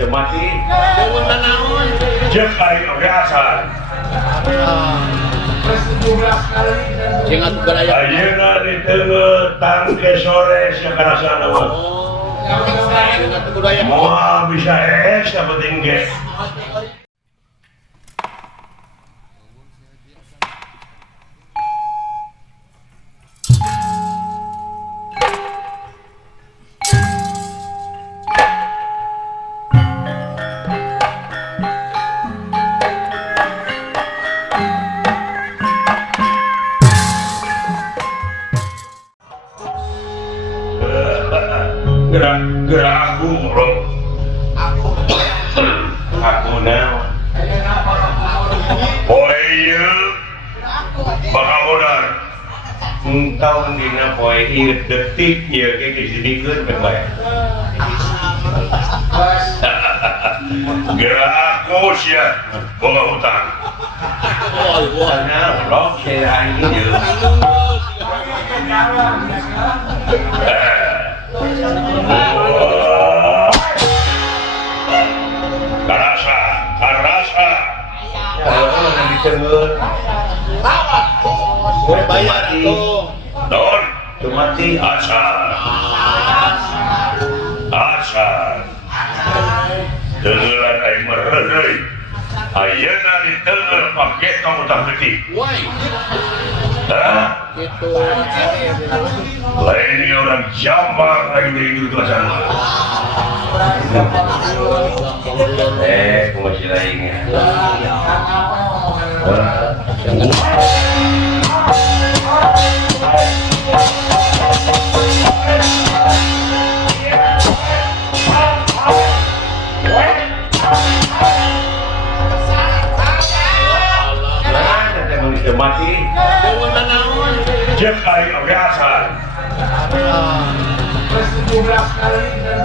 teu mati. Deun naon? Jeung kali oge asal. Jeung atuh garaya. Ayeuna di teu tangke sore sia karasana mah. Jeung atuh budaya. Moal bisa yang penting ge. Gerak aku bro. Aku naon? Poe ieu bakal modal. Engkau dina poe ieu detik ieu ge disidikeun bae bae. Gerak aku sia boga hutang. Karena blok saya ini ieu. Karasa jangan dicengut Bayar atuh. don mati asal teueulan aing meureun deui ayeuna di teueur pake kamu tak geuti Wai. Gitu. lain ini orang jambang lagi dari itu tuasan masih lainnya mati Deun naon? jeung kali oge asal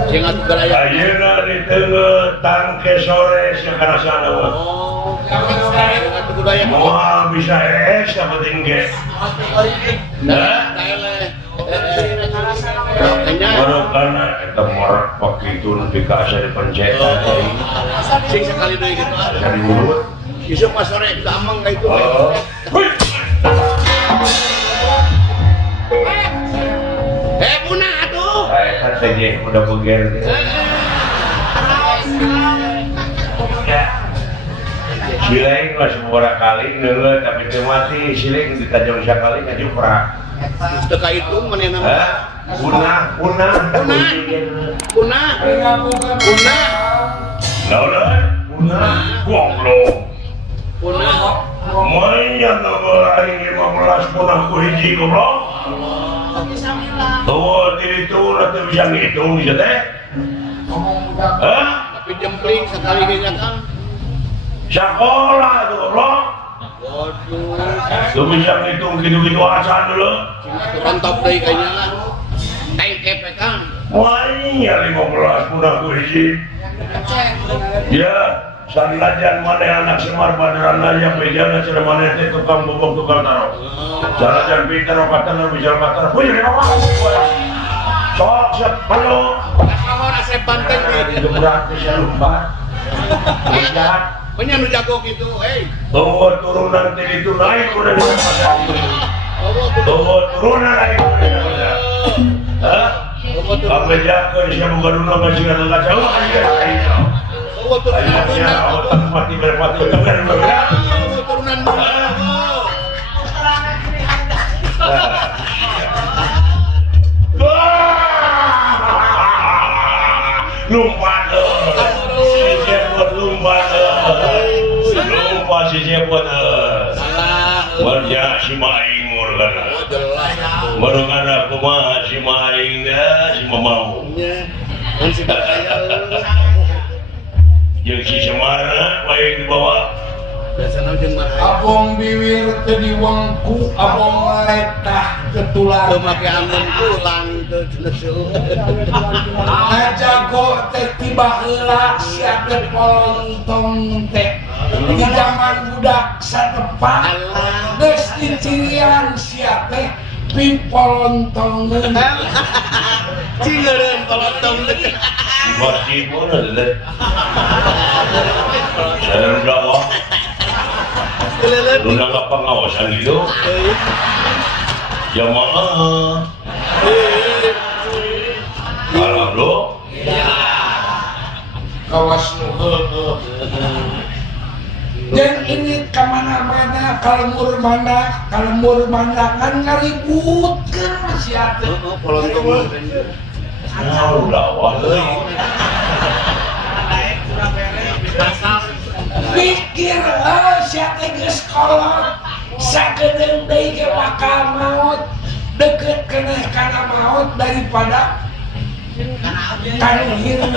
Jeung atuh garaya. ayeuna di teu tangke sore sia karasana mah Jeung atuh budaya. moal bisa yang penting ge Marokana eta morak pakitu nepi ka asa dipencetan Sing sekali deui gitu. asa di mulut Isuk pas sore gampang ka itu. Punah atuh. kan saja udah beger silain lah semua kali ngeuleuh tapi teu mati silain ditajong sakali ngajuprak Teu ka itu manehna. punah naon punah goblok Punah. mainnya nomor aing 15 punah ku hiji goblok tuh diri tuh teu bisa ngitung bisa teh Tapi jempling sekali ge nya Kang. sekolah tuh goblok Waduh. tuh bisa ngitung gitu-gitu acan dulu Atuh rantop deui kayaknya lah. Kain kepe Kang. mainnya 15 punah ku hiji ya sanajan maneh anak Semar Baderan aja bejana cenah maneh teh tukang bobok tukang taro sanajan pinter okatana bisa katar wih sok siap halo Saha resep banteng itu berarti saya lupa lihat Punya nu jago gitu, tunggu turunan tadi itu naik udah di pasar tunggu turunan naik udah di pasar hah? Apa jago siya bukan unang masih ada kacau aja ayahnya otak mati berpati betul turunan lumpat si jebot lumpat lupa si jebot warja si maing murgana murgana kumaha si maing si mamau yang si Semara baik dibawa abong biwir teu diwengku abong letah ketular teu make angin pulang teu nesu ngajago teh tiba heula sia teh polontong teh di zaman budak satepa geus dicirian sia teh pipolontongeun cingeureun polontong teh Masjid mana deh? Saya dakwah. Lu nggak pengawasan gitu? Jamaah. Alam lo? Kawas dan ini kemana-mana kalmur mana kan ngaributkan siapa Nah, dakwah tuh. pikir siapa geus kolot sakedeung deui ge bakal maut deket kena kana maut daripada kanu hirup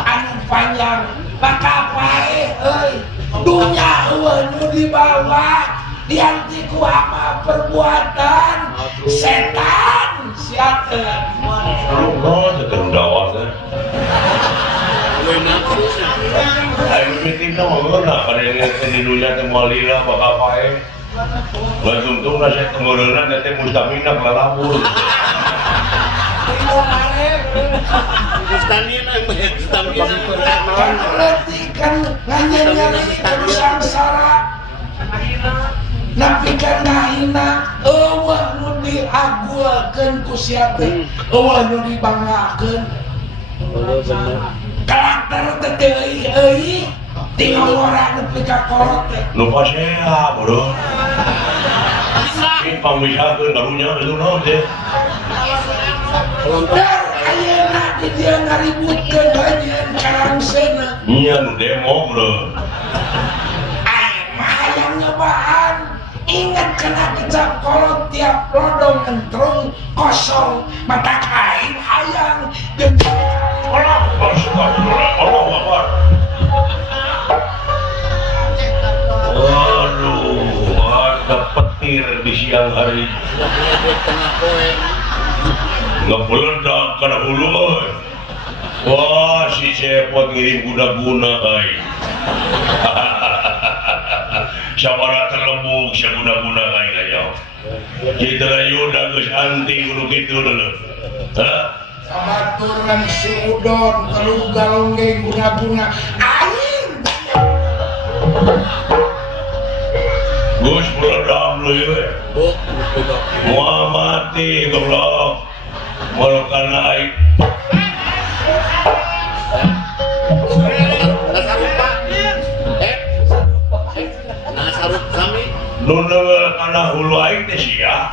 anu panjang bakal pae euy dunya eueuh nu dibawa dianti ku apa perbuatan setan sia teh Oh, sekarang dakwah kan? Ayo meeting sama mana? Pada yang di dunia temu lila bakal pae. Nggak tuntung nasi kemurunan nanti mustamina kelabur. Letih kan nganyari urusan sara nampikeun ngahina eueuh nu diagulkeun ku sia teh eueuh nu dibanggakeun karakter teh teuing euy tinggal orang nepi ka kolot teh Lupa saya, bro. Ini pamisakeun karunya itu naon teh? dar ayeuna di dieu ngaributkeun banyeun karangseuna Iya, nu demo, bro. aya mah hayang nyobaan ingat kena kecap kolot tiap lodong entrung kosong mata kain hayang jeung Allah Akbar. Waduh, ada petir di siang hari. Nggak meledak karena hulu. Wah, si cepot ngirim guna-guna kai. Sabara terlembung, si guna-guna kai kayau. Kita yuda geus anti kudu kitu dulu. sabaturan si udon telu galonggeng guna-guna air Gus meledak lu ya. Mau mati goblok. Molokan naik. Nunda kana hulu aing teh sia.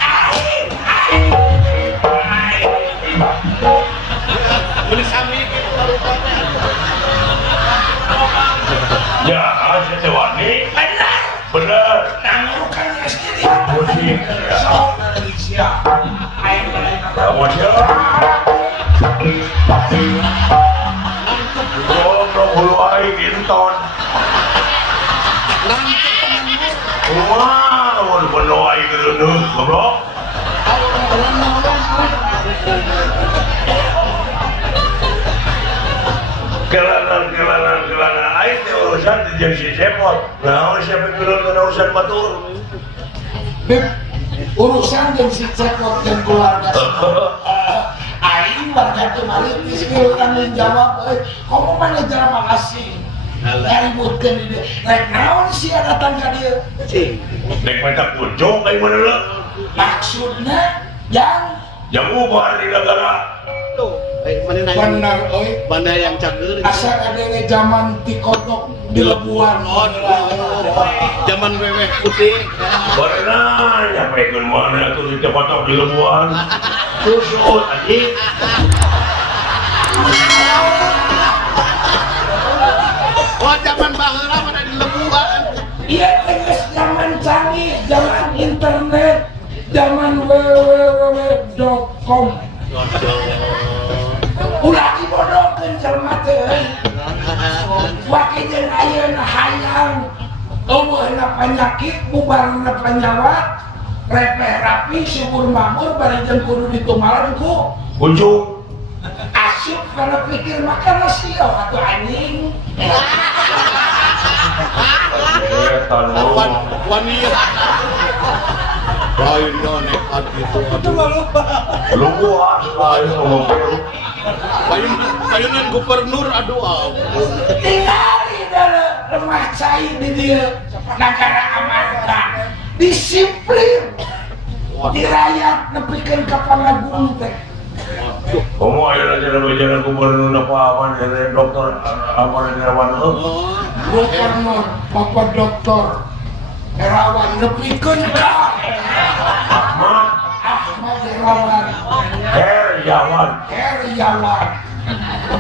Ya, saya teh wani. Bener. nangurukan sendiri Musik. sok dari sia air mereka Kamu siapa? Goblok hulu aing inton. Wah, mau penuh aing geuneuh, goblok. Kelanan aing teh urusan di jeung si Cepot. Naon siapa bilang kana urusan batur? Beb, urusan jeung si cepot dan keluarga aing warga kemarin istilah tanggung jawab kamu mana jalan makasih ributkeun di dieu rek naon sia datang ka dieu Nek mata kunjung aing mana lah? maksudna yang Bubar di negara. bener euy Banda yang cager. asal adewe zaman tikodok di lebuan Zaman weweh putih. Pernah nyampaikan mana tuh di tempat di lebuan. Tusut anjing. Oh, zaman baheula mana di lebuan. iya tegas zaman canggih zaman internet zaman www.com ulah dibodohkeun jelema teh wake jeung ayeuna hayang eueuhna penyakit bubarna penyawat repeh rapi subur makmur bari jeung kudu ditumalaran ku Kunjung. asup kana pikir makan rasio atuh anjing Wanita. Lain nekat gitu. Lu puas lah itu ngomong. Payungan gubernur aduh tinggali dalam rumah cai di dia negara Amarta disiplin dirayat nepikeun ka Pangagung teh. Kamu ayo aja bicara gubernur apa dari dokter apa Herawan Gubernur Bapak Dokter Herawan nepikeun ka Ahmad Herawan Heriawan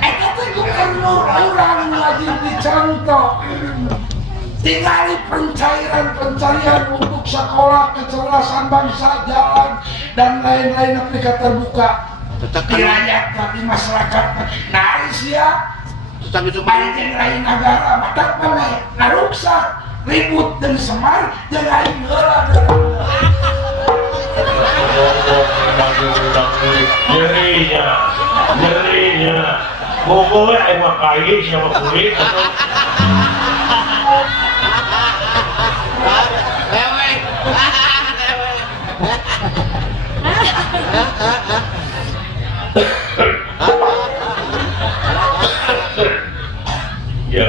eta teh gubernur urang wajib dicontoh tinggali pencarian untuk sekolah kecerdasan bangsa jalan dan lain-lain aplikasi terbuka dirayat di masyarakat naris ya banyak lain negara matak mana ngaruksak ribut dan semar dan lain nyerinya pokoknya emang kaya sama kulit ya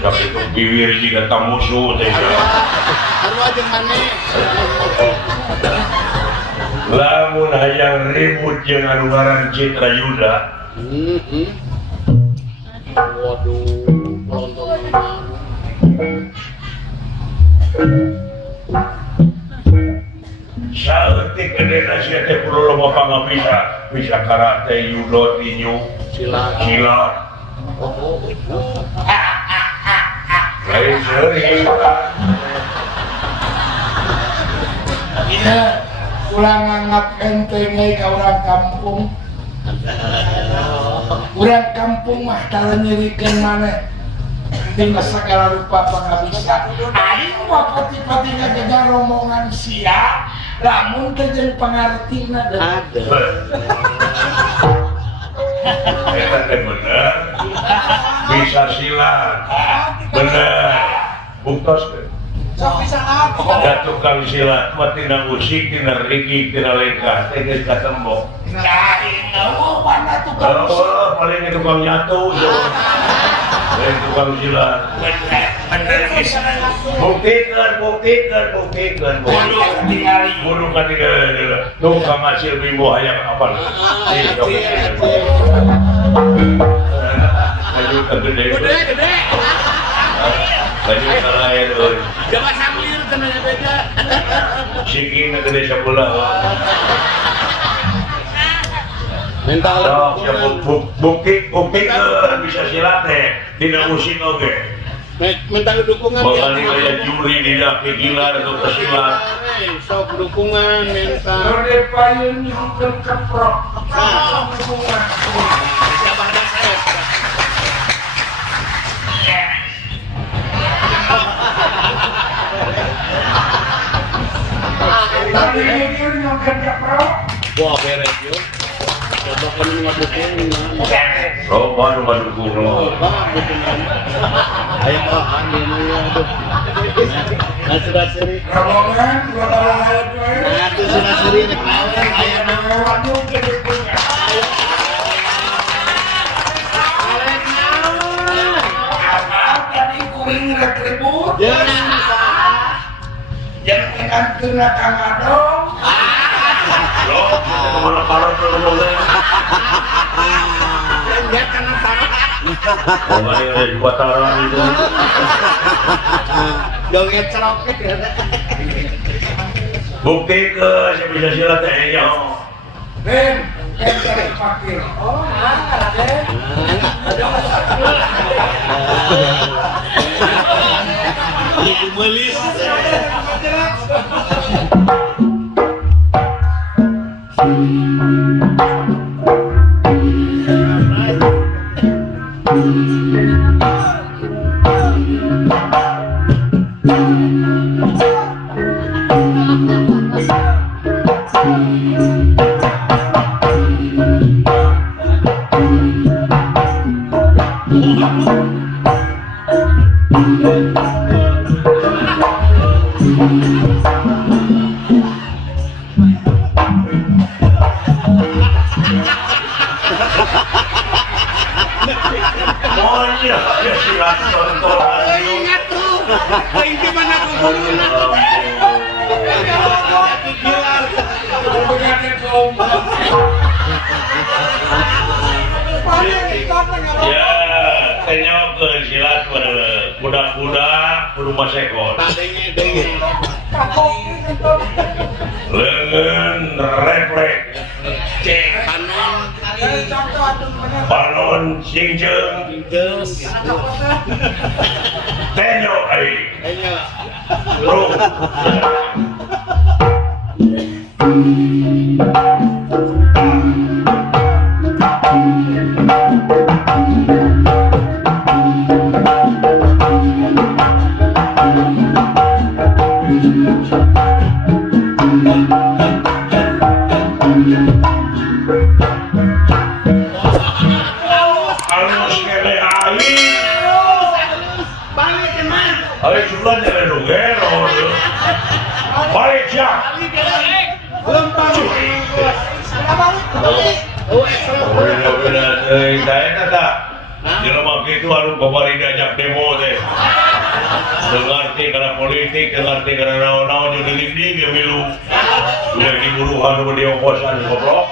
tapi itu bibir juga tak musuh baru aja mana lamun hayang ribut jeung anu ngaran Citra Yuda waduh pelonton saeutik kedena sia teh kudu loba pangabisa bisa karate judo tinju silat lain seuring iya ulang nganggap enteng ka urang kampung mah tara nyerikeun maneh dina segala rupa pangabisa aing mah pati-pati ngajaga rombongan sia lamun teh jeung pangartina ada eta teh bener bisa silat bener buktos teh da tukang silat mah tina usik tina rigi tina lengkah teh geus katembok lain mana tukang oh paling tukang nyatu lain tukang silat bener bisa buktikan bulu katingali tukang hasil bimbo hayang apa maju ke gede maju ke lain jangan sambil kenanya beda sikina gede sebelah mental buktikan bisa silat teh tina musik oge mental dukungan bakal kayak juri di daki gilar atau pesilat sok dukungan mental Rode payun nyungkeun keprok dukungan siapa ada saya tadi nyungkeun keprok wah beres yuk coba kan ngadukung coba nu ngadukung ayo bahan ini aduh sudah seri rombongan dua tahun aduh sudah seri nih kawan ayo nyungkeun dukungan tadi kuring rek ribut jangan kena Kang Adong lo mana parah tuh ngomongnya lihat kan apa ngomongnya ada di Bataran itu dongeng ceroket bukti ke saya bisa silat teh ya Ben cari parkir oh mana Ben ini melis Ya silat tonton Ingat tuh. Ini mana kuburan? Ya, kenyok ke silat kuda-kuda kudu masekot. Lengan refleks Cek kanon. balon singjeng kenyok Kayaknya. bro. Halus kene aing. Balik teman. Ayo sudah jalan dugero. Balik ya. Lempang. Beda-beda teh, daerah tak. Jelema kitu anu babari diajak demo teh. Dengarti karena politik, dengarti karena naon-naon jeung dinding ge milu. Udah diburuhan udah diokosan goblok.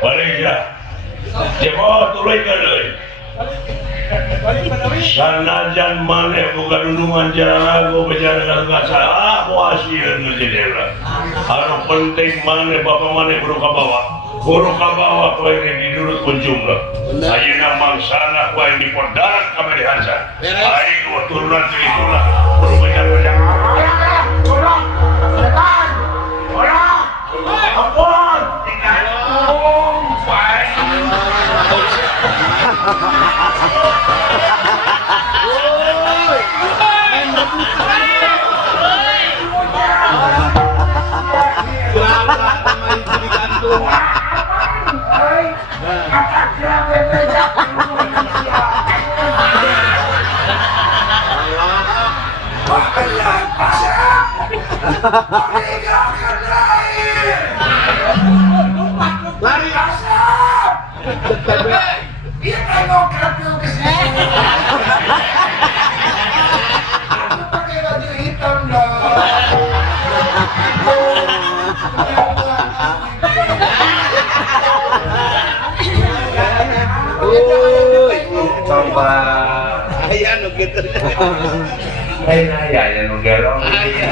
Balik ya. Jemo tuluy ka deui. Sanajan maneh boga dudungan jalan lagu bejalan gasa muasieun jendela. Anu penting maneh bapak maneh guru ka bawah kowe didurut kunjungna. Ayeuna mangsana kowe dipodaran ka Medihansa. Aing turunan ti itulah kudu bejar-bejar. Ampun. Lari. Dia tengok kapil ke sini. Aku pakai baju hitam dong. Coba. Aya nu kitu. Lain aya aya nu gelong. Aya.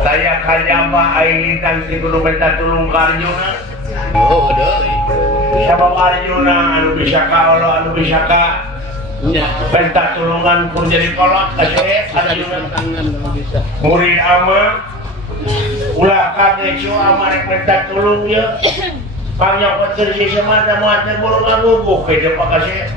Saya kajaba aing lintang si kudu minta tulung ka Arjuna. Oh, deui. Siapa Arjuna anu bisa ka Allah anu bisa ka Nya. minta tulungan pun jadi kolot kasih Ada di Arjuna. tangan bisa. Murid ama ulah kage cu ama rek minta tulung ya. Panyok keur si semata moal teh burung ngagubuk ke depa kasih.